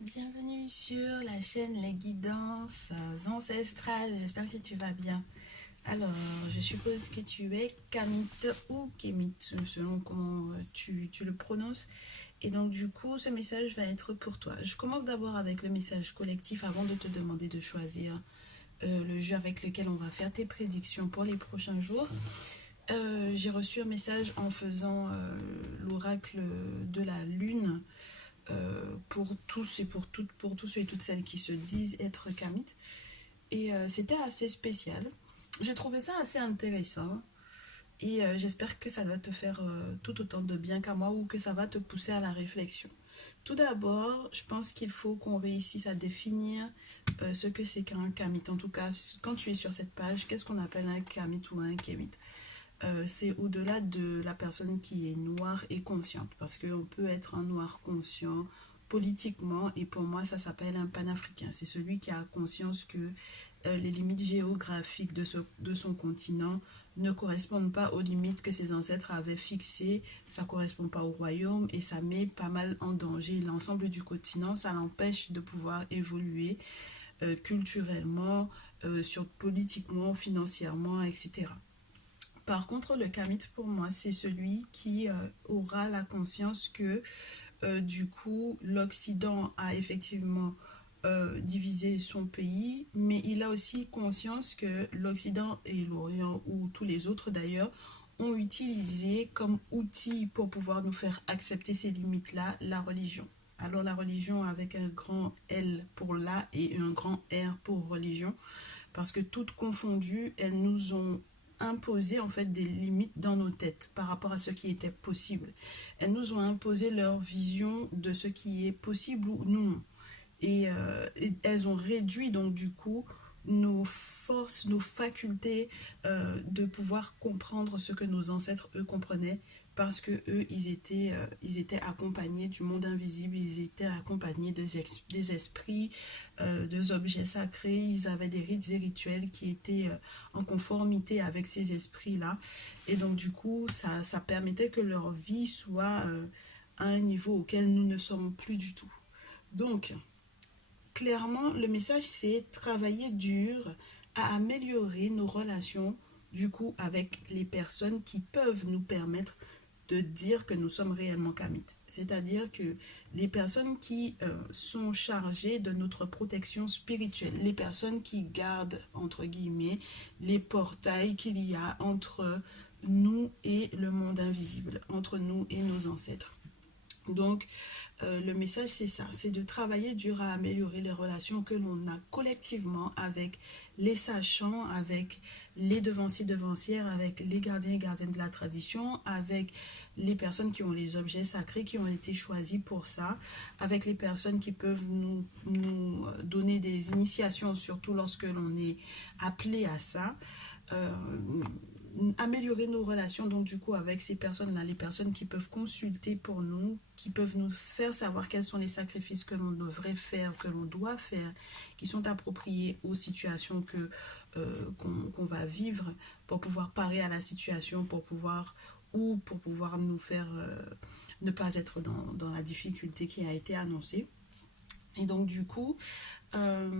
Bienvenue sur la chaîne Les Guidances Ancestrales. J'espère que tu vas bien. Alors, je suppose que tu es Kamit ou Kemit, selon comment tu le prononces. Et donc, du coup, ce message va être pour toi. Je commence d'abord avec le message collectif avant de te demander de choisir le jeu avec lequel on va faire tes prédictions pour les prochains jours. J'ai reçu un message en faisant l'oracle de la lune pour tous et pour tous ceux et toutes celles qui se disent être kamites. Et c'était assez spécial. J'ai trouvé ça assez intéressant. Et j'espère que ça va te faire tout autant de bien qu'à moi ou que ça va te pousser à la réflexion. Tout d'abord, je pense qu'il faut qu'on réussisse à définir ce que c'est qu'un kamite. En tout cas, quand tu es sur cette page, qu'est-ce qu'on appelle un kamite ou un kémite? C'est au-delà de la personne qui est noire et consciente, parce qu'on peut être un noir conscient politiquement, et pour moi ça s'appelle un panafricain. C'est celui qui a conscience que les limites géographiques de son continent ne correspondent pas aux limites que ses ancêtres avaient fixées, ça ne correspond pas au royaume et ça met pas mal en danger l'ensemble du continent, ça l'empêche de pouvoir évoluer culturellement, politiquement, financièrement, etc. Par contre, le kamit, pour moi, c'est celui qui aura la conscience que, du coup, l'Occident a effectivement divisé son pays, mais il a aussi conscience que l'Occident et l'Orient, ou tous les autres d'ailleurs, ont utilisé comme outil pour pouvoir nous faire accepter ces limites-là, la religion. Alors la religion avec un grand L pour là et un grand R pour religion, parce que toutes confondues, elles nous ont imposé en fait des limites dans nos têtes par rapport à ce qui était possible. Elles nous ont imposé leur vision de ce qui est possible ou non. Et elles ont réduit donc du coup nos forces, nos facultés de pouvoir comprendre ce que nos ancêtres, eux, comprenaient, parce que eux, ils étaient accompagnés du monde invisible, ils étaient accompagnés des esprits, des objets sacrés, ils avaient des rites et rituels qui étaient en conformité avec ces esprits-là. Et donc, du coup, ça permettait que leur vie soit à un niveau auquel nous ne sommes plus du tout. Donc, clairement, le message, c'est travailler dur à améliorer nos relations, du coup, avec les personnes qui peuvent nous permettre de dire que nous sommes réellement kamites. C'est-à-dire que les personnes qui sont chargées de notre protection spirituelle, les personnes qui gardent, entre guillemets, les portails qu'il y a entre nous et le monde invisible, entre nous et nos ancêtres. Donc, le message, c'est ça, c'est de travailler dur à améliorer les relations que l'on a collectivement avec les sachants, avec les devanciers-devancières, avec les gardiens et gardiennes de la tradition, avec les personnes qui ont les objets sacrés, qui ont été choisis pour ça, avec les personnes qui peuvent nous donner des initiations, surtout lorsque l'on est appelé à ça. Euh, Améliorer nos relations donc du coup avec ces personnes-là, les personnes qui peuvent consulter pour nous, qui peuvent nous faire savoir quels sont les sacrifices que l'on devrait faire, que l'on doit faire, qui sont appropriés aux situations qu'on va vivre pour pouvoir parer à la situation, pour pouvoir nous faire ne pas être dans la difficulté qui a été annoncée. Et donc du coup, euh,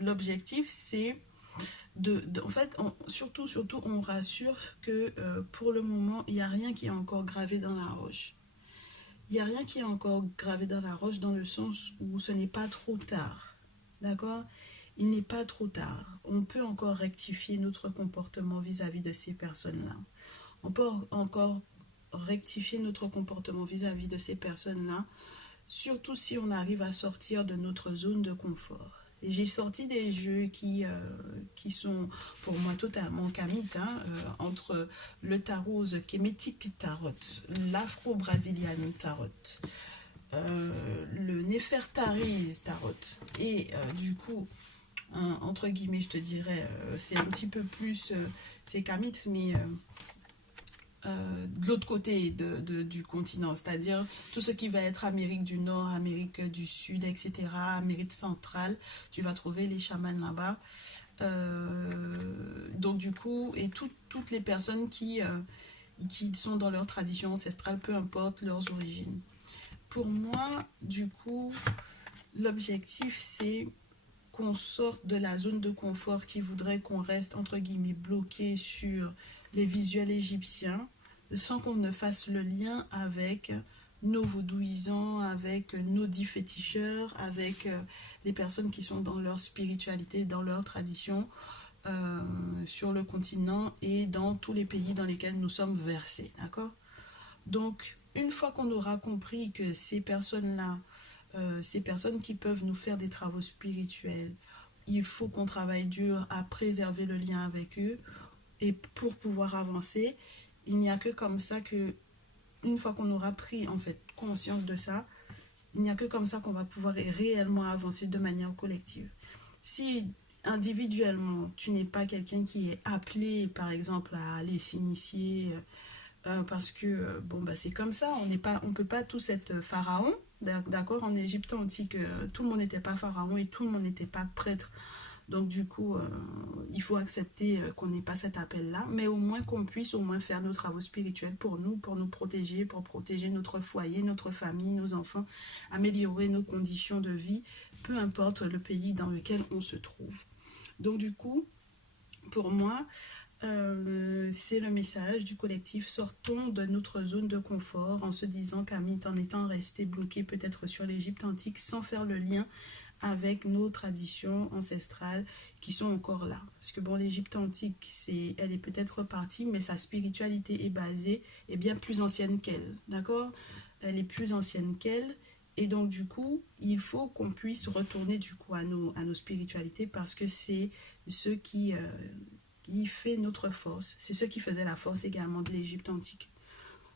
l'objectif c'est en fait, surtout, on rassure que pour le moment, il n'y a rien qui est encore gravé dans la roche. Il n'y a rien qui est encore gravé dans la roche dans le sens où ce n'est pas trop tard. D'accord? Il n'est pas trop tard. On peut encore rectifier notre comportement vis-à-vis de ces personnes-là. On peut encore rectifier notre comportement vis-à-vis de ces personnes-là, surtout si on arrive à sortir de notre zone de confort. Et j'ai sorti des jeux qui sont pour moi totalement kamites, hein, entre le tarot The Kemetic Tarot, l'Afro-Brazilian Tarot, le Nefertari's Tarot, et du coup, entre guillemets, je te dirais, c'est un petit peu plus, c'est kamite, mais de l'autre côté du continent, c'est-à-dire tout ce qui va être Amérique du Nord, Amérique du Sud, etc., Amérique centrale, tu vas trouver les chamans là-bas. Donc du coup, et toutes les personnes qui sont dans leur tradition ancestrale, peu importe leurs origines. pour moi, du coup, l'objectif, c'est qu'on sorte de la zone de confort qui voudrait qu'on reste, entre guillemets, bloqué sur les visuels égyptiens, sans qu'on ne fasse le lien avec nos vaudouisants, avec nos dits féticheurs, avec les personnes qui sont dans leur spiritualité, dans leur tradition, sur le continent et dans tous les pays dans lesquels nous sommes versés, d'accord? Donc, une fois qu'on aura compris que ces personnes-là, ces personnes qui peuvent nous faire des travaux spirituels, il faut qu'on travaille dur à préserver le lien avec eux et pour pouvoir avancer, il n'y a que comme ça que, une fois qu'on aura pris en fait conscience de ça, il n'y a que comme ça qu'on va pouvoir réellement avancer de manière collective. Si individuellement, tu n'es pas quelqu'un qui est appelé, par exemple, à aller s'initier, parce que, bon, bah, c'est comme ça, on peut pas tous être pharaon, d'accord, en Égypte antique, tout le monde n'était pas pharaon et tout le monde n'était pas prêtre. Donc du coup, il faut accepter qu'on n'ait pas cet appel-là, mais au moins qu'on puisse au moins faire nos travaux spirituels pour nous protéger, pour protéger notre foyer, notre famille, nos enfants, améliorer nos conditions de vie, peu importe le pays dans lequel on se trouve. Donc du coup, pour moi, c'est le message du collectif. Sortons de notre zone de confort en se disant qu'Amit, en étant resté bloqué peut-être sur l'Égypte antique sans faire le lien avec nos traditions ancestrales qui sont encore là. Parce que bon, l'Égypte antique, elle est peut-être partie, mais sa spiritualité est bien plus ancienne qu'elle, d'accord? Elle est plus ancienne qu'elle, et donc du coup, il faut qu'on puisse retourner du coup à nos spiritualités parce que c'est ce qui fait notre force. C'est ce qui faisait la force également de l'Égypte antique.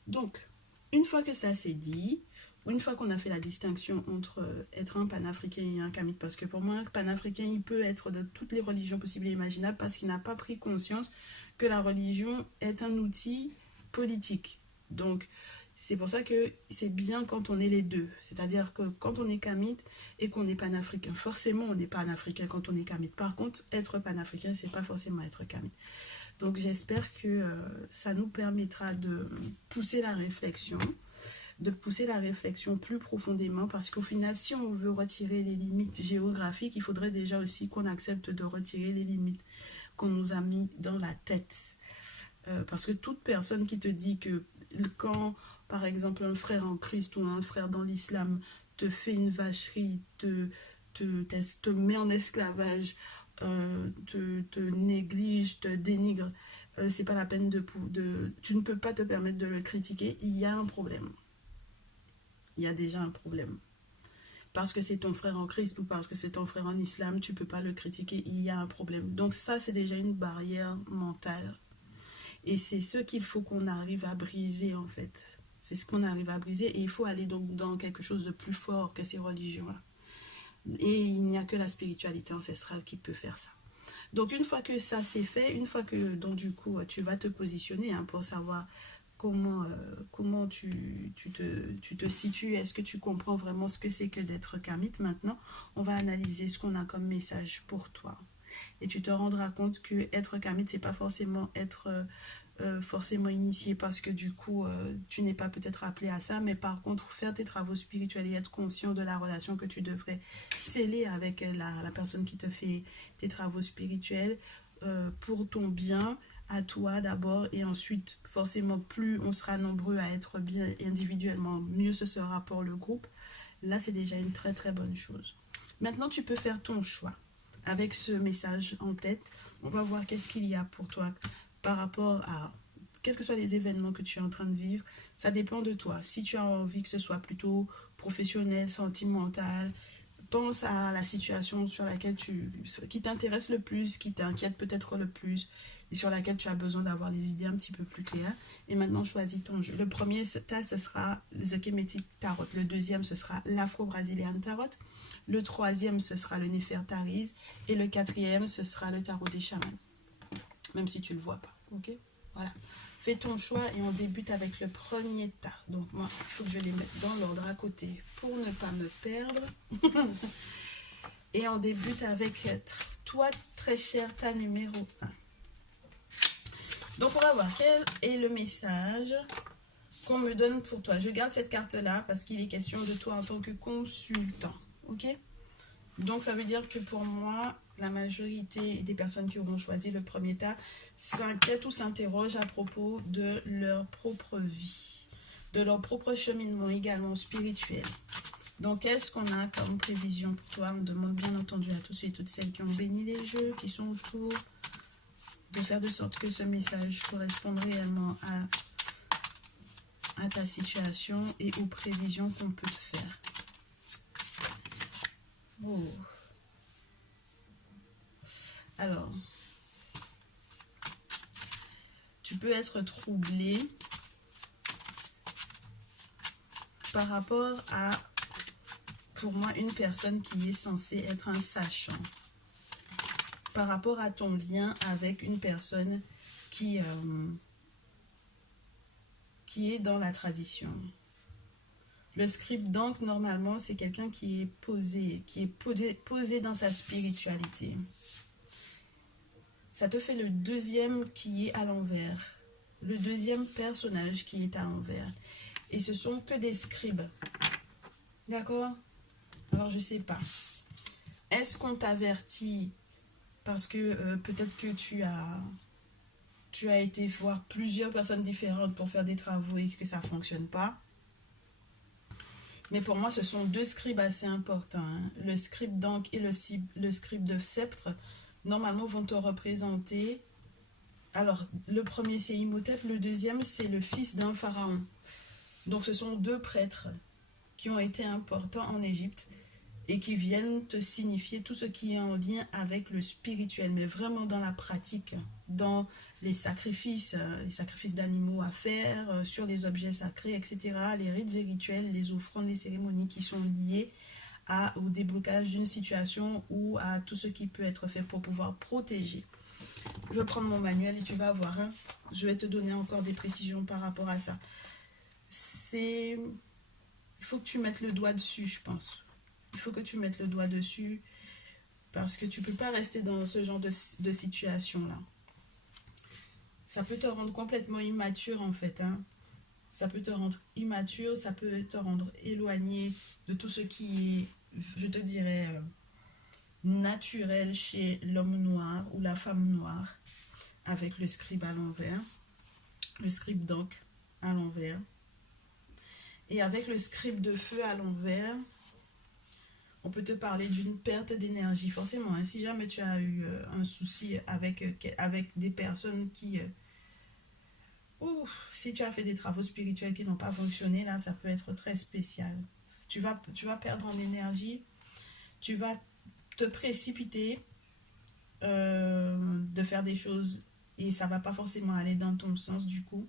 Donc, une fois que ça c'est dit, une fois qu'on a fait la distinction entre être un panafricain et un kamite, parce que pour moi, un panafricain, il peut être de toutes les religions possibles et imaginables parce qu'il n'a pas pris conscience que la religion est un outil politique. Donc, c'est pour ça que c'est bien quand on est les deux. C'est-à-dire que quand on est kamite et qu'on est panafricain, forcément on n'est pas panafricain quand on est kamite. Par contre, être panafricain, c'est pas forcément être kamite. Donc j'espère que ça nous permettra de pousser la réflexion, plus profondément, parce qu'au final, si on veut retirer les limites géographiques, il faudrait déjà aussi qu'on accepte de retirer les limites qu'on nous a mis dans la tête. Parce que toute personne qui te dit que quand, par exemple, un frère en Christ ou un frère dans l'islam te fait une vacherie, te met en esclavage, te néglige, te dénigre, c'est pas la peine tu ne peux pas te permettre de le critiquer, il y a un problème. Il y a déjà un problème. Parce que c'est ton frère en Christ ou parce que c'est ton frère en islam, tu ne peux pas le critiquer, il y a un problème. Donc ça, c'est déjà une barrière mentale. Et c'est ce qu'il faut qu'on arrive à briser, en fait. C'est ce qu'on arrive à briser et il faut aller donc dans quelque chose de plus fort que ces religions-là. Et il n'y a que la spiritualité ancestrale qui peut faire ça. Donc une fois que ça c'est fait, une fois que donc du coup tu vas te positionner pour savoir comment tu te situes, est-ce que tu comprends vraiment ce que c'est que d'être kamite. Maintenant, on va analyser ce qu'on a comme message pour toi. Et tu te rendras compte que être kamite, c'est pas forcément être forcément initié parce que du coup, tu n'es pas peut-être appelé à ça, mais par contre, faire tes travaux spirituels et être conscient de la relation que tu devrais sceller avec la personne qui te fait tes travaux spirituels pour ton bien, à toi d'abord et ensuite forcément plus on sera nombreux à être bien individuellement, mieux ce sera pour le groupe. Là c'est déjà une très très bonne chose. Maintenant tu peux faire ton choix avec ce message en tête. On va voir qu'est-ce qu'il y a pour toi par rapport à quels que soient les événements que tu es en train de vivre. Ça dépend de toi. Si tu as envie que ce soit plutôt professionnel, sentimental, pense à la situation sur laquelle qui t'intéresse le plus, qui t'inquiète peut-être le plus et sur laquelle tu as besoin d'avoir des idées un petit peu plus claires. Et maintenant, choisis ton jeu. Le premier tas, ce sera le Kemetic Tarot. Le deuxième, ce sera l'Afro-Brazilian Tarot. Le troisième, ce sera le Nefertariz. Et le quatrième, ce sera le Tarot des chamans. Même si tu ne le vois pas. Ok? Voilà. Fais ton choix et on débute avec le premier tas. Donc moi, il faut que je les mette dans l'ordre à côté pour ne pas me perdre. Et on débute avec toi, très cher, tas numéro 1. Donc on va voir quel est le message qu'on me donne pour toi. Je garde cette carte-là parce qu'il est question de toi en tant que consultant. Ok? Donc, ça veut dire que pour moi, la majorité des personnes qui auront choisi le premier tas s'inquiètent ou s'interrogent à propos de leur propre vie, de leur propre cheminement également spirituel. Donc, qu'est-ce qu'on a comme prévision pour toi? On demande bien entendu à tous et toutes celles qui ont béni les jeux, qui sont autour, de faire de sorte que ce message corresponde réellement à ta situation et aux prévisions qu'on peut te faire. Oh. Alors, tu peux être troublé par rapport à, pour moi, une personne qui est censée être un sachant. Par rapport à ton lien avec une personne qui est dans la tradition. Le scribe, donc, normalement, c'est quelqu'un qui est posé dans sa spiritualité. Ça te fait le deuxième qui est à l'envers. Le deuxième personnage qui est à l'envers. Et ce sont que des scribes. D'accord? Alors, je sais pas. Est-ce qu'on t'avertit parce que peut-être que tu as été voir plusieurs personnes différentes pour faire des travaux et que ça ne fonctionne pas? Mais pour moi, ce sont deux scribes assez importants. Hein. Le scribe donc et le scribe de sceptre, normalement, vont te représenter. Alors, le premier, c'est Imhotep. Le deuxième, c'est le fils d'un pharaon. Donc, ce sont deux prêtres qui ont été importants en Égypte et qui viennent te signifier tout ce qui est en lien avec le spirituel, mais vraiment dans la pratique, dans les sacrifices d'animaux à faire, sur les objets sacrés, etc., les rites et rituels, les offrandes, les cérémonies qui sont liées au déblocage d'une situation ou à tout ce qui peut être fait pour pouvoir protéger. Je vais prendre mon manuel et tu vas voir, hein, je vais te donner encore des précisions par rapport à ça. Il faut que tu mettes le doigt dessus, je pense. Il faut que tu mettes le doigt dessus parce que tu ne peux pas rester dans ce genre de situation-là. Ça peut te rendre complètement immature en fait. Hein. Ça peut te rendre immature, ça peut te rendre éloigné de tout ce qui est, je te dirais, naturel chez l'homme noir ou la femme noire avec le scribe à l'envers. Le scribe donc à l'envers. Et avec le scribe de feu à l'envers, on peut te parler d'une perte d'énergie. Forcément, hein, si jamais tu as eu un souci avec des personnes qui... si tu as fait des travaux spirituels qui n'ont pas fonctionné, là, ça peut être très spécial. Tu vas perdre en énergie. Tu vas te précipiter de faire des choses et ça ne va pas forcément aller dans ton sens du coup.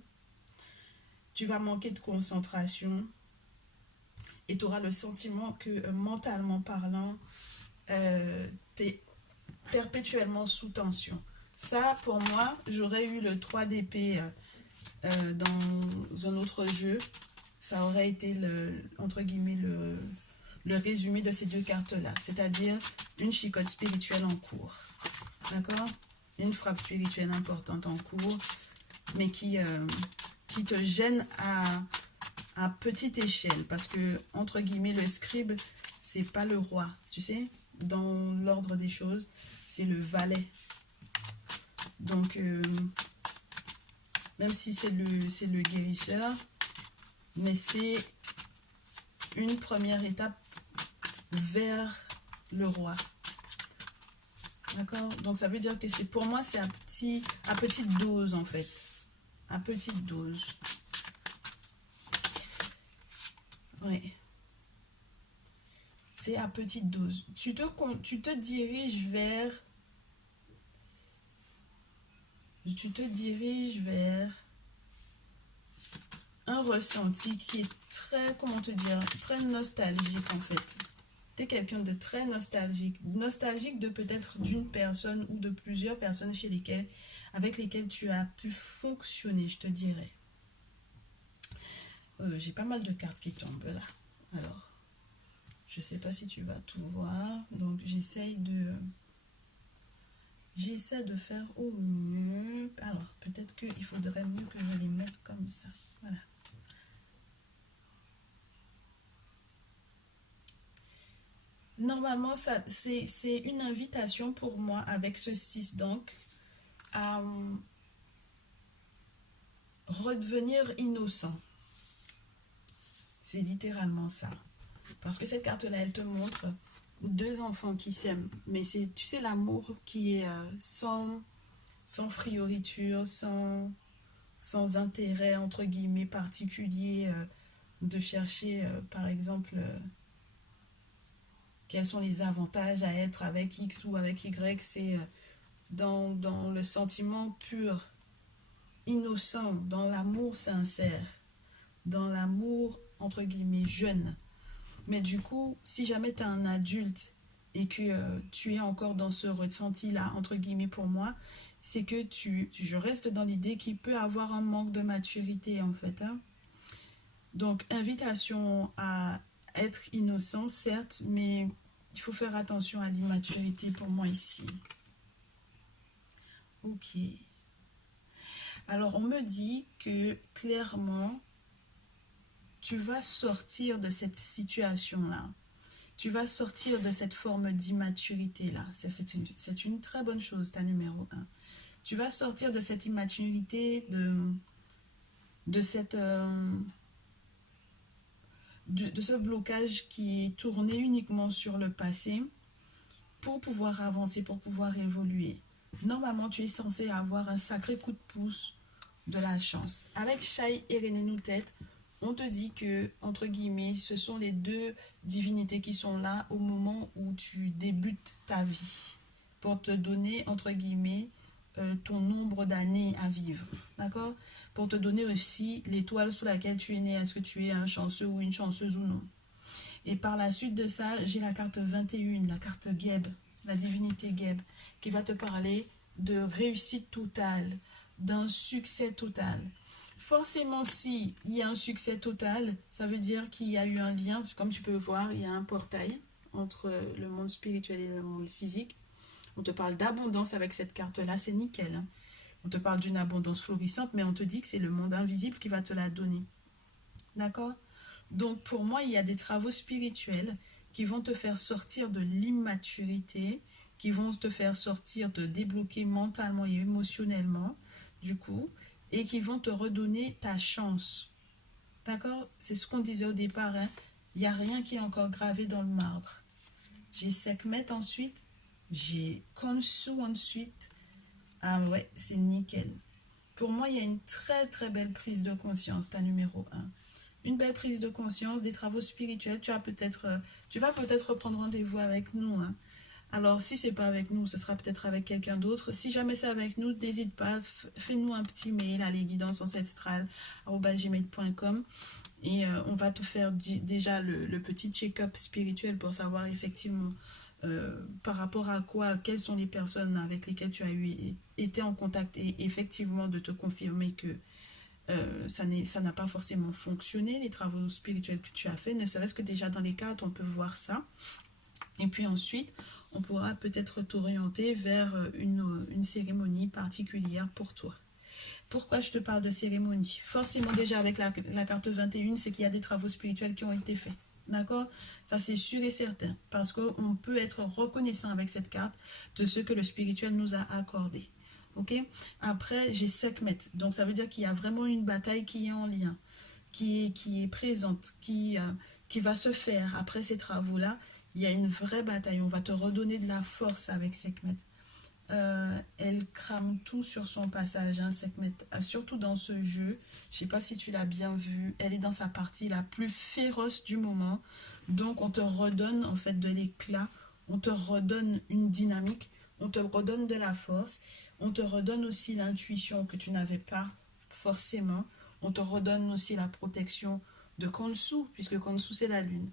Tu vas manquer de concentration. Et tu auras le sentiment que mentalement parlant, tu es perpétuellement sous tension. Ça, pour moi, j'aurais eu le 3 d'épée dans un autre jeu. Ça aurait été, entre guillemets, le résumé de ces deux cartes-là. C'est-à-dire une chicotte spirituelle en cours. D'accord? Une frappe spirituelle importante en cours, mais qui te gêne à petite échelle, parce que, entre guillemets, le scribe, c'est pas le roi, tu sais, dans l'ordre des choses, c'est le valet. Donc, même si c'est le guérisseur, mais c'est une première étape vers le roi. D'accord? Donc, ça veut dire que pour moi, c'est à petite dose, en fait. À petite dose. Oui. C'est à petite dose. Tu te diriges vers... Tu te diriges vers un ressenti qui est très, comment te dire, très nostalgique en fait. Tu es quelqu'un de très nostalgique. Nostalgique de peut-être d'une personne ou de plusieurs personnes avec lesquelles tu as pu fonctionner, je te dirais. J'ai pas mal de cartes qui tombent là. Alors, je sais pas si tu vas tout voir. Donc, j'essaie de faire au mieux. Alors, peut-être qu'il faudrait mieux que je les mette comme ça. Voilà. Normalement, ça, c'est une invitation pour moi avec ce 6 donc à redevenir innocent. C'est littéralement ça. Parce que cette carte-là, elle te montre deux enfants qui s'aiment. Mais c'est, tu sais, l'amour qui est sans frioriture, sans intérêt, entre guillemets, particulier, de chercher, par exemple, quels sont les avantages à être avec X ou avec Y. C'est dans le sentiment pur, innocent, dans l'amour sincère, dans l'amour, entre guillemets, jeune. Mais du coup, si jamais tu es un adulte et que tu es encore dans ce ressenti-là, entre guillemets pour moi, c'est que je reste dans l'idée qu'il peut avoir un manque de maturité en fait. Hein. Donc, invitation à être innocent, certes, mais il faut faire attention à l'immaturité pour moi ici. Ok. Alors, on me dit que clairement, tu vas sortir de cette situation-là. Tu vas sortir de cette forme d'immaturité-là. C'est une très bonne chose, ta numéro un. Tu vas sortir de cette immaturité, de, cette, de ce blocage qui est tourné uniquement sur le passé pour pouvoir avancer, pour pouvoir évoluer. Normalement, tu es censé avoir un sacré coup de pouce de la chance. Avec Shai et René Noutet, on te dit que, entre guillemets, ce sont les deux divinités qui sont là au moment où tu débutes ta vie pour te donner, entre guillemets, ton nombre d'années à vivre. D'accord? Pour te donner aussi l'étoile sous laquelle tu es né. Est-ce que tu es un chanceux ou une chanceuse ou non? Et par la suite de ça, j'ai la carte 21, la carte Geb, la divinité Geb, qui va te parler de réussite totale, d'un succès total. Forcément, si il y a un succès total, ça veut dire qu'il y a eu un lien. Comme tu peux voir, il y a un portail entre le monde spirituel et le monde physique. On te parle d'abondance avec cette carte-là, c'est nickel. Hein. On te parle d'une abondance florissante, mais on te dit que c'est le monde invisible qui va te la donner. D'accord? Donc pour moi, il y a des travaux spirituels qui vont te faire sortir de l'immaturité, qui vont te faire sortir de débloquer mentalement et émotionnellement, du coup, et qui vont te redonner ta chance. D'accord? C'est ce qu'on disait au départ. Hein? Il n'y a rien qui est encore gravé dans le marbre. J'ai Sekhmet ensuite, j'ai Khonsu ensuite. Ah ouais, c'est nickel. Pour moi, il y a une très très belle prise de conscience, ta numéro un. Une belle prise de conscience, des travaux spirituels. Tu vas peut-être prendre rendez-vous avec nous. Hein. Alors, si c'est pas avec nous, ce sera peut-être avec quelqu'un d'autre. Si jamais c'est avec nous, n'hésite pas, fais-nous un petit mail à lesguidancesancestrales@gmail.com et on va te faire déjà le petit check-up spirituel pour savoir effectivement par rapport à quoi, quelles sont les personnes avec lesquelles tu as été en contact et effectivement de te confirmer que ça n'a pas forcément fonctionné, les travaux spirituels que tu as fait, ne serait-ce que déjà dans les cartes, on peut voir ça. Et puis ensuite, on pourra peut-être t'orienter vers une cérémonie particulière pour toi. Pourquoi je te parle de cérémonie? Forcément, déjà avec la carte 21, c'est qu'il y a des travaux spirituels qui ont été faits. D'accord? Ça, c'est sûr et certain. Parce qu'on peut être reconnaissant avec cette carte de ce que le spirituel nous a accordé. Ok? Après, j'ai Sekhmet. Donc, ça veut dire qu'il y a vraiment une bataille qui est en lien, qui est présente, qui va se faire après ces travaux-là. Il y a une vraie bataille. On va te redonner de la force avec Sekhmet. Elle crame tout sur son passage, hein, Sekhmet, surtout dans ce jeu. Je sais pas si tu l'as bien vu. Elle est dans sa partie la plus féroce du moment. Donc, on te redonne en fait de l'éclat. On te redonne une dynamique. On te redonne de la force. On te redonne aussi l'intuition que tu n'avais pas forcément. On te redonne aussi la protection de Khonsu, puisque Khonsu, c'est la lune.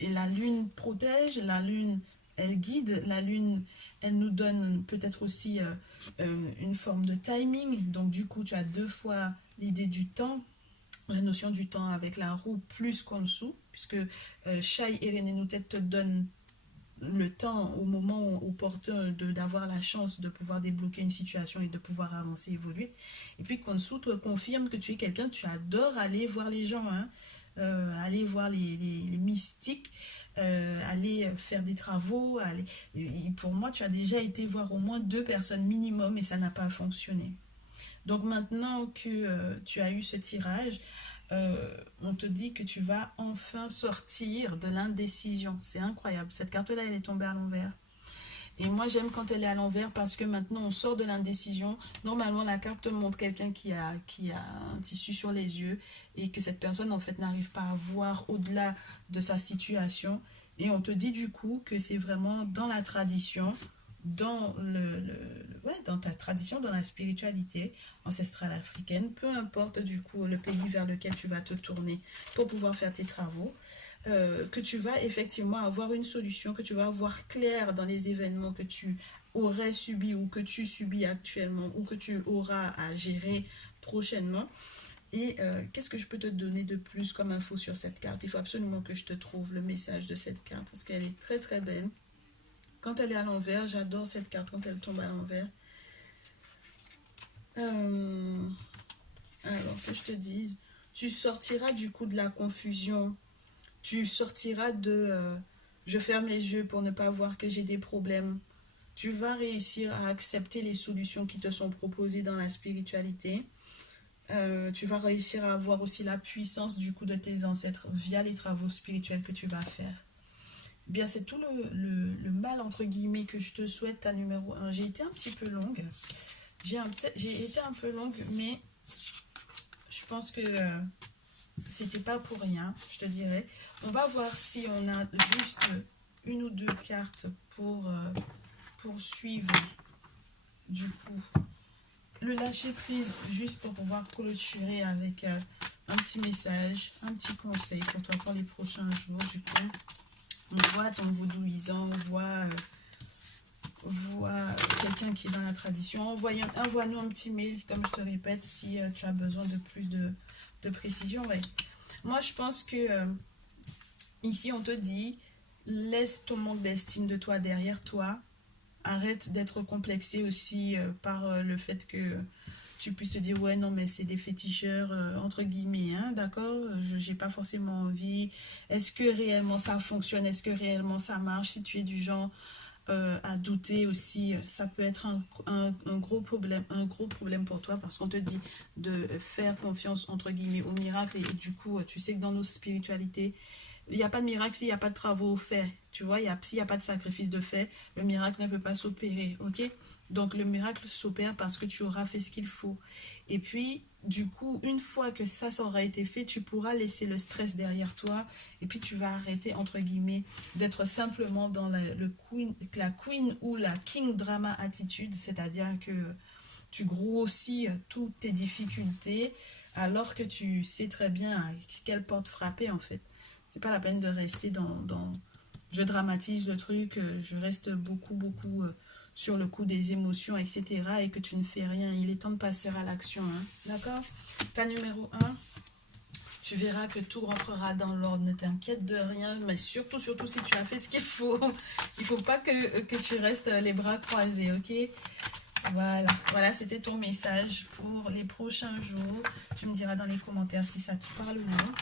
Et la lune protège, la lune, elle guide, la lune, elle nous donne peut-être aussi une forme de timing. Donc, du coup, tu as deux fois l'idée du temps, la notion du temps avec la roue plus Khonsu, puisque Shai et René Noutet te donnent le temps au moment opportun d'avoir la chance de pouvoir débloquer une situation et de pouvoir avancer, évoluer. Et puis Khonsu te confirme que tu es quelqu'un, tu adores aller voir les gens, hein, aller voir les mystiques, aller faire des travaux. Et pour moi, tu as déjà été voir au moins 2 personnes minimum et ça n'a pas fonctionné. Donc maintenant que tu as eu ce tirage, on te dit que tu vas enfin sortir de l'indécision. C'est incroyable. Cette carte-là, elle est tombée à l'envers. Et moi, j'aime quand elle est à l'envers parce que maintenant, on sort de l'indécision. Normalement, la carte te montre quelqu'un qui a un tissu sur les yeux et que cette personne, en fait, n'arrive pas à voir au-delà de sa situation. Et on te dit du coup que c'est vraiment dans la tradition, ouais, dans ta tradition, dans la spiritualité ancestrale africaine, peu importe du coup le pays vers lequel tu vas te tourner pour pouvoir faire tes travaux, que tu vas effectivement avoir une solution, que tu vas voir clair dans les événements que tu aurais subis ou que tu subis actuellement ou que tu auras à gérer prochainement. Et qu'est-ce que je peux te donner de plus comme info sur cette carte? Il faut absolument que je te trouve le message de cette carte parce qu'elle est très très belle. Quand elle est à l'envers, j'adore cette carte quand elle tombe à l'envers. Alors que je te dise, tu sortiras du coup de la confusion. Tu sortiras de je ferme les yeux pour ne pas voir que j'ai des problèmes. Tu vas réussir à accepter les solutions qui te sont proposées dans la spiritualité. Tu vas réussir à avoir aussi la puissance du coup de tes ancêtres via les travaux spirituels que tu vas faire. Bien, c'est tout le mal entre guillemets que je te souhaite, ta numéro 1. J'ai été un petit peu longue. J'ai été un peu longue, mais je pense que c'était pas pour rien, je te dirais. On va voir si on a juste une ou 2 cartes pour suivre du coup le lâcher prise, juste pour pouvoir clôturer avec un petit message, un petit conseil pour toi pour les prochains jours. Du coup, on voit ton vaudouisant, on voit quelqu'un qui est dans la tradition. Envoie-nous un petit mail, comme je te répète, si tu as besoin de plus de précision. Ouais. Moi, je pense que ici, on te dit, laisse ton manque d'estime de toi derrière toi. Arrête d'être complexé aussi par le fait que tu puisses te dire, ouais, non, mais c'est des féticheurs, entre guillemets, hein, d'accord, je n'ai pas forcément envie. Est-ce que réellement ça fonctionne? Est-ce que réellement ça marche? Si tu es du genre à douter aussi, ça peut être un gros problème pour toi parce qu'on te dit de faire confiance, entre guillemets, au miracle. Et du coup, tu sais que dans nos spiritualités, il n'y a pas de miracle s'il n'y a pas de travaux faits. Tu vois, s'il n'y a pas de sacrifice de fait, le miracle ne peut pas s'opérer. Ok? Donc le miracle s'opère parce que tu auras fait ce qu'il faut. Et puis, du coup, une fois que ça aura été fait, tu pourras laisser le stress derrière toi. Et puis tu vas arrêter, entre guillemets, d'être simplement dans la queen ou la king drama attitude. C'est-à-dire que tu grossis toutes tes difficultés alors que tu sais très bien à quelle porte frapper en fait. C'est pas la peine de rester dans je dramatise le truc, je reste beaucoup sur le coup des émotions, etc. et que tu ne fais rien. Il est temps de passer à l'action, hein. D'accord? Ta numéro 1, tu verras que tout rentrera dans l'ordre. Ne t'inquiète de rien, mais surtout si tu as fait ce qu'il faut. Il ne faut pas que tu restes les bras croisés, ok? Voilà, c'était ton message pour les prochains jours. Tu me diras dans les commentaires si ça te parle ou non.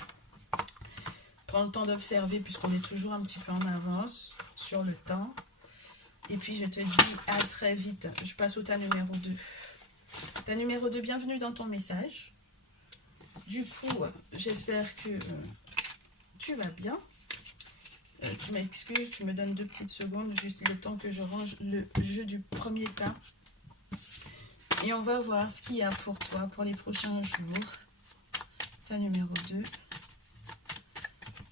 Prends le temps d'observer puisqu'on est toujours un petit peu en avance sur le temps. Et puis je te dis à très vite. Je passe au tas numéro 2. Ta numéro 2, bienvenue dans ton message. Du coup, j'espère que tu vas bien. Tu m'excuses, tu me donnes 2 petites secondes, juste le temps que je range le jeu du premier tas. Et on va voir ce qu'il y a pour toi pour les prochains jours. Ta numéro 2.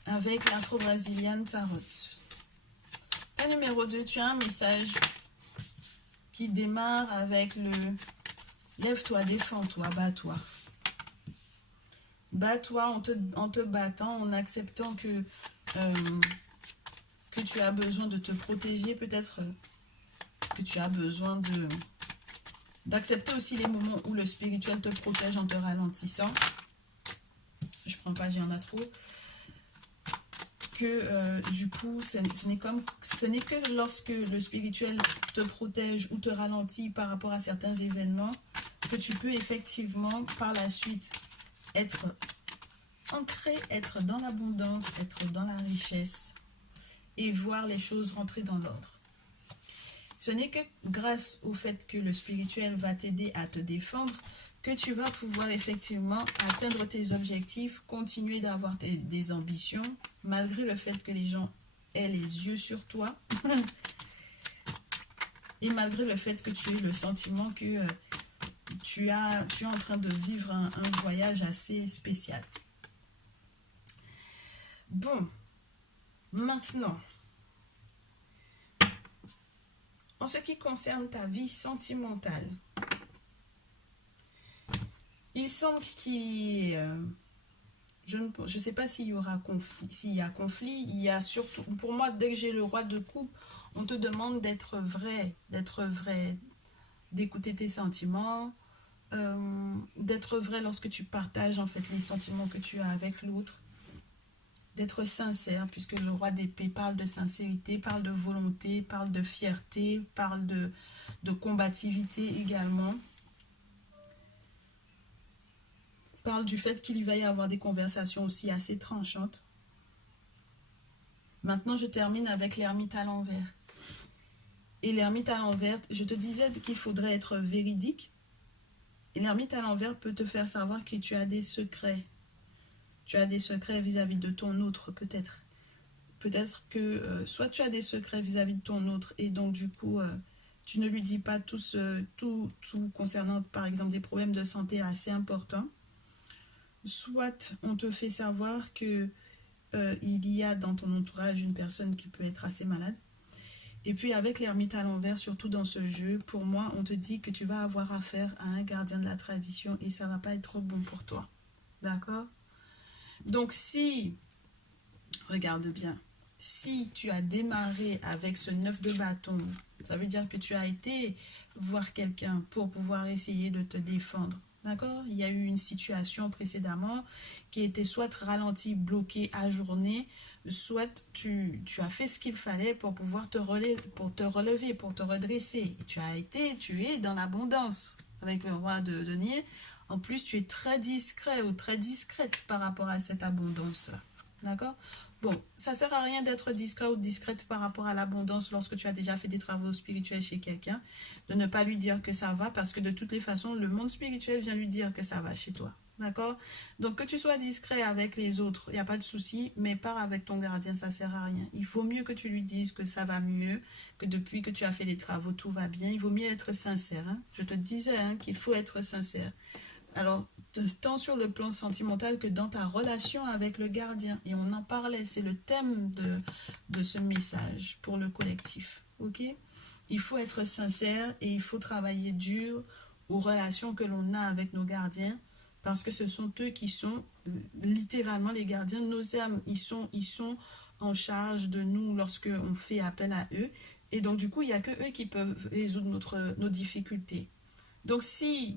Avec l'Afro-Brasilian Tarot. Ta numéro 2, tu as un message qui démarre avec le lève-toi, défends-toi, bats-toi. Bats-toi en te battant, en acceptant que tu as besoin de te protéger, peut-être que tu as besoin d'accepter aussi les moments où le spirituel te protège en te ralentissant. Je prends pas, j'en ai trop. Que du coup, ce n'est que lorsque le spirituel te protège ou te ralentit par rapport à certains événements que tu peux effectivement par la suite être ancré, être dans l'abondance, être dans la richesse. et voir les choses rentrer dans l'ordre. Ce n'est que grâce au fait que le spirituel va t'aider à te défendre que tu vas pouvoir effectivement atteindre tes objectifs, continuer d'avoir des ambitions, malgré le fait que les gens aient les yeux sur toi, et malgré le fait que tu aies le sentiment que tu es en train de vivre un voyage assez spécial. Bon, maintenant, en ce qui concerne ta vie sentimentale, il semble qu'il je ne sais pas s'il y aura conflit. S'il y a conflit, il y a surtout, pour moi, dès que j'ai le roi de coupe, on te demande d'être vrai, d'écouter tes sentiments, d'être vrai lorsque tu partages en fait les sentiments que tu as avec l'autre, d'être sincère, puisque le roi d'épée parle de sincérité, parle de volonté, parle de fierté, parle de combativité également. Parle du fait qu'il va y avoir des conversations aussi assez tranchantes. Maintenant, je termine avec l'ermite à l'envers. Et l'ermite à l'envers, je te disais qu'il faudrait être véridique. Et l'ermite à l'envers peut te faire savoir que tu as des secrets. Tu as des secrets vis-à-vis de ton autre, peut-être. Peut-être que soit tu as des secrets vis-à-vis de ton autre et donc du coup, tu ne lui dis pas tout concernant, par exemple, des problèmes de santé assez importants. Soit on te fait savoir que il y a dans ton entourage une personne qui peut être assez malade. Et puis avec l'ermite à l'envers, surtout dans ce jeu, pour moi, on te dit que tu vas avoir affaire à un gardien de la tradition et ça ne va pas être bon pour toi. D'accord? Donc si, regarde bien, si tu as démarré avec ce 9 de bâton, ça veut dire que tu as été voir quelqu'un pour pouvoir essayer de te défendre. D'accord? Il y a eu une situation précédemment qui était soit ralentie, bloquée, ajournée, soit tu as fait ce qu'il fallait pour pouvoir te relever, pour te redresser. Et tu es dans l'abondance avec le roi de denier. En plus, tu es très discret ou très discrète par rapport à cette abondance. D'accord? Bon, ça ne sert à rien d'être discret ou discrète par rapport à l'abondance lorsque tu as déjà fait des travaux spirituels chez quelqu'un, de ne pas lui dire que ça va parce que de toutes les façons, le monde spirituel vient lui dire que ça va chez toi. D'accord? Donc, que tu sois discret avec les autres, il n'y a pas de souci, mais pas avec ton gardien, ça ne sert à rien. Il faut mieux que tu lui dises que ça va mieux, que depuis que tu as fait les travaux, tout va bien. Il vaut mieux être sincère. Hein? Je te disais qu'il faut être sincère. Alors, tant sur le plan sentimental que dans ta relation avec le gardien. Et on en parlait, c'est le thème de ce message pour le collectif. Ok? Il faut être sincère et il faut travailler dur aux relations que l'on a avec nos gardiens parce que ce sont eux qui sont littéralement les gardiens de nos âmes. Ils sont en charge de nous lorsque on fait appel à eux. Et donc, du coup, il n'y a que eux qui peuvent résoudre nos difficultés. Donc, si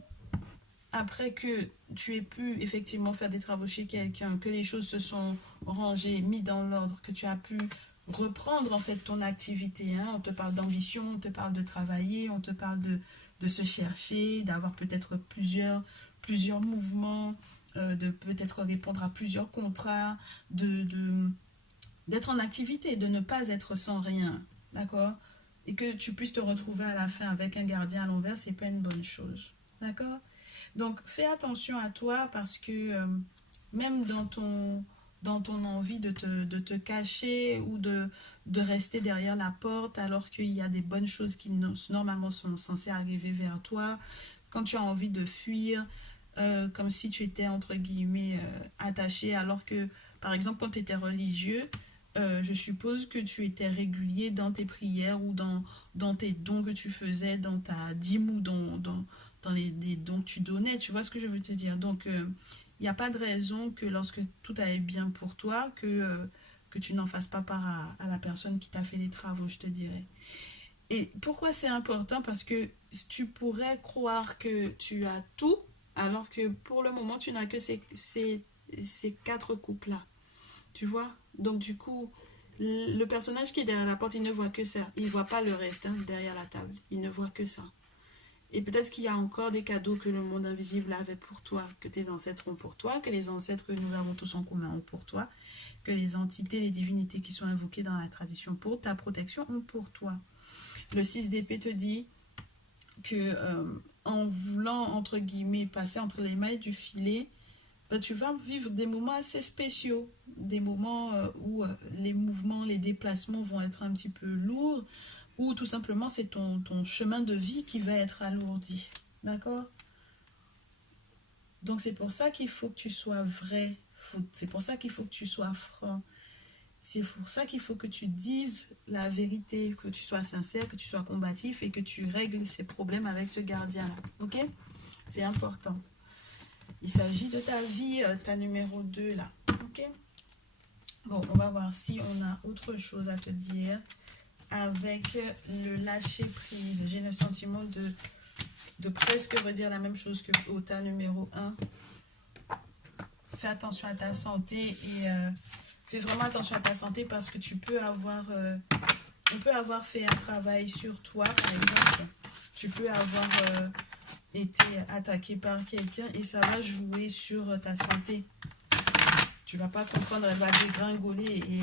après que tu aies pu effectivement faire des travaux chez quelqu'un, que les choses se sont rangées, mises dans l'ordre, que tu as pu reprendre en fait ton activité, hein. On te parle d'ambition, on te parle de travailler, on te parle de se chercher, d'avoir peut-être plusieurs mouvements, de peut-être répondre à plusieurs contrats, d'être en activité, de ne pas être sans rien, d'accord? Et que tu puisses te retrouver à la fin avec un gardien à l'envers, c'est pas une bonne chose, d'accord? Donc, fais attention à toi parce que même dans ton envie de te cacher ou de rester derrière la porte alors qu'il y a des bonnes choses qui normalement sont censées arriver vers toi, quand tu as envie de fuir, comme si tu étais entre guillemets attaché alors que, par exemple, quand tu étais religieux, je suppose que tu étais régulier dans tes prières ou dans tes dons que tu faisais, dans ta dîme ou dans les dons que tu donnais, tu vois ce que je veux te dire. Donc, il n'y a pas de raison que lorsque tout allait bien pour toi, que tu n'en fasses pas part à la personne qui t'a fait les travaux, je te dirais. Et pourquoi c'est important? Parce que tu pourrais croire que tu as tout, alors que pour le moment, tu n'as que ces 4 coupes-là. Tu vois? Donc, du coup, le personnage qui est derrière la porte, il ne voit que ça. Il ne voit pas le reste hein, derrière la table. Il ne voit que ça. Et peut-être qu'il y a encore des cadeaux que le monde invisible avait pour toi, que tes ancêtres ont pour toi, que les ancêtres que nous avons tous en commun ont pour toi, que les entités, les divinités qui sont invoquées dans la tradition pour ta protection ont pour toi. Le 6 d'épée te dit que en voulant, entre guillemets, passer entre les mailles du filet, tu vas vivre des moments assez spéciaux, des moments où les mouvements, les déplacements vont être un petit peu lourds, ou tout simplement c'est ton chemin de vie qui va être alourdi. D'accord? Donc c'est pour ça qu'il faut que tu sois vrai, c'est pour ça qu'il faut que tu sois franc, c'est pour ça qu'il faut que tu dises la vérité, que tu sois sincère, que tu sois combatif et que tu règles ces problèmes avec ce gardien-là. Ok? C'est important. Il s'agit de ta vie, ta numéro 2 là. Ok? Bon, on va voir si on a autre chose à te dire avec le lâcher prise. J'ai le sentiment de presque redire la même chose que au tas numéro 1. Fais attention à ta santé et fais vraiment attention à ta santé parce que tu peux avoir, on peut avoir fait un travail sur toi par exemple. Tu peux avoir été attaqué par quelqu'un et ça va jouer sur ta santé. Tu vas pas comprendre, elle va dégringoler et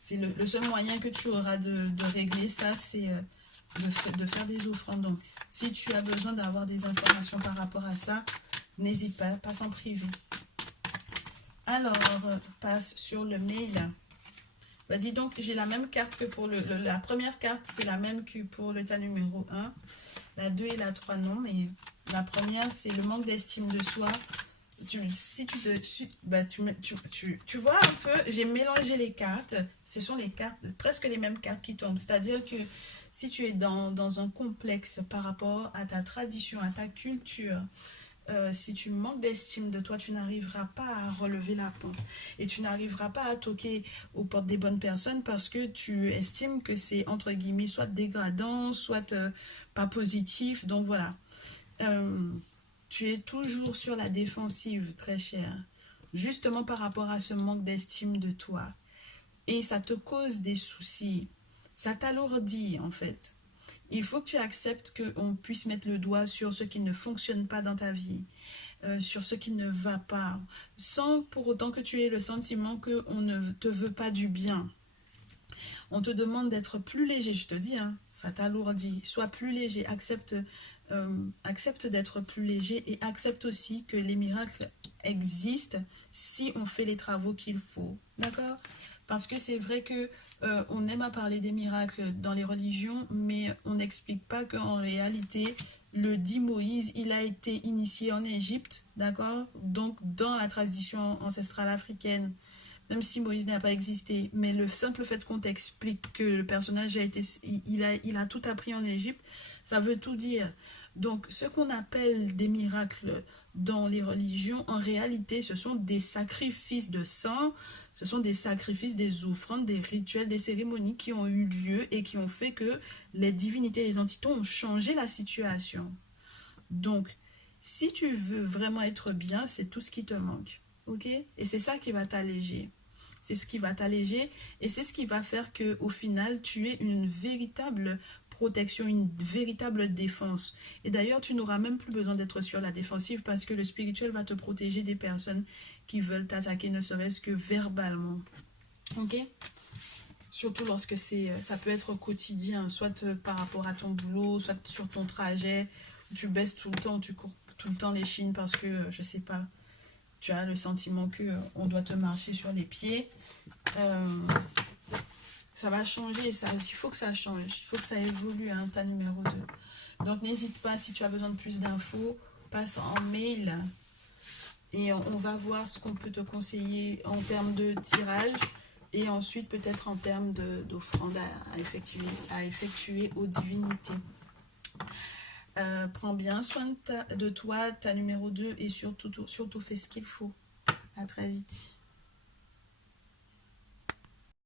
c'est le seul moyen que tu auras de régler ça, c'est de faire des offrandes. Donc, si tu as besoin d'avoir des informations par rapport à ça, n'hésite pas, passe en privé. Alors, passe sur le mail. Bah, dis donc, j'ai la même carte que pour la première carte, c'est la même que pour le tas numéro 1. La 2 et la 3, non, mais la première, c'est le manque d'estime de soi. Si tu vois un peu, j'ai mélangé les cartes. Ce sont les cartes, presque les mêmes cartes qui tombent. C'est-à-dire que si tu es dans un complexe par rapport à ta tradition, à ta culture, si tu manques d'estime de toi, tu n'arriveras pas à relever la pente. Et tu n'arriveras pas à toquer aux portes des bonnes personnes parce que tu estimes que c'est, entre guillemets, soit dégradant, soit pas positif. Donc voilà. Tu es toujours sur la défensive, très cher. Justement par rapport à ce manque d'estime de toi. Et ça te cause des soucis. Ça t'alourdit, en fait. Il faut que tu acceptes qu'on puisse mettre le doigt sur ce qui ne fonctionne pas dans ta vie, sur ce qui ne va pas, sans pour autant que tu aies le sentiment qu'on ne te veut pas du bien. On te demande d'être plus léger, je te dis, hein, ça t'alourdit. Sois plus léger, accepte d'être plus léger et accepte aussi que les miracles existent si on fait les travaux qu'il faut. D'accord? Parce que c'est vrai que on aime à parler des miracles dans les religions, mais on n'explique pas qu'en réalité, le dit Moïse, il a été initié en Égypte, d'accord? Donc, dans la tradition ancestrale africaine, même si Moïse n'a pas existé, mais le simple fait qu'on t'explique que le personnage il a tout appris en Égypte, ça veut tout dire. Donc, ce qu'on appelle des miracles dans les religions, en réalité, ce sont des sacrifices de sang, ce sont des sacrifices, des offrandes, des rituels, des cérémonies qui ont eu lieu et qui ont fait que les divinités et les entités ont changé la situation. Donc, si tu veux vraiment être bien, c'est tout ce qui te manque. Ok? Et c'est ça qui va t'alléger. C'est ce qui va t'alléger et c'est ce qui va faire qu'au final, tu aies une véritable protection, une véritable défense. Et d'ailleurs, tu n'auras même plus besoin d'être sur la défensive parce que le spirituel va te protéger des personnes qui veulent t'attaquer, ne serait-ce que verbalement. Ok? Surtout lorsque ça peut être quotidien, soit par rapport à ton boulot, soit sur ton trajet, où tu baisses tout le temps, tu cours tout le temps les chines parce que, je sais pas, tu as le sentiment qu'on doit te marcher sur les pieds. Ça va changer, il faut que ça change, il faut que ça évolue, hein, ta numéro 2. Donc n'hésite pas, si tu as besoin de plus d'infos, passe en mail et on va voir ce qu'on peut te conseiller en termes de tirage et ensuite peut-être en termes d'offrande à effectuer aux divinités. Prends bien soin de toi, ta numéro 2 et surtout fais ce qu'il faut. À très vite.